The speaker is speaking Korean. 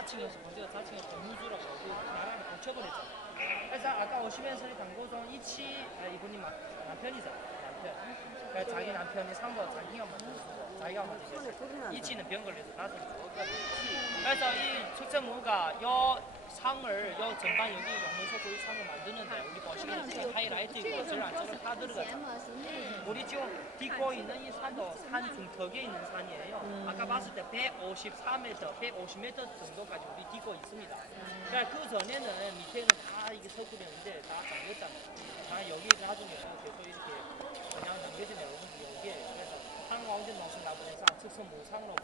4층에서 먼저 4층에 공무주라고 그 나라를 고쳐버렸잖아. 그래서 아까 오시면서 강고동 이치 아, 이분이 막 남편이잖아. 남편. 그러니까 자기 남편이 산거 자기가 만들었고 자기가 만들었어. 이치는 병 걸려서 나중에 죽었거든. 그래서 이 축제무가 요 상을 요 전반 여기 영문서 고 이 상을 만드는데 우리 보시면 하이라이트이고 저를 안쪽으로 다 들어가죠. 우리 지금 딛고 있는 이 산도 산 중턱에 있는 산이에요. 아까 봤을 때 153m, 150m 정도까지 우리 딛고 있습니다. 그러니까 그 전에는 밑에는 다 이게 서구렸는데 다 잠겼잖아요. 다 여기 나중에 계속 이렇게 그냥 남겨진 여러분들 여기에 그래서 한광진 농신 나무에서 측선 무상으로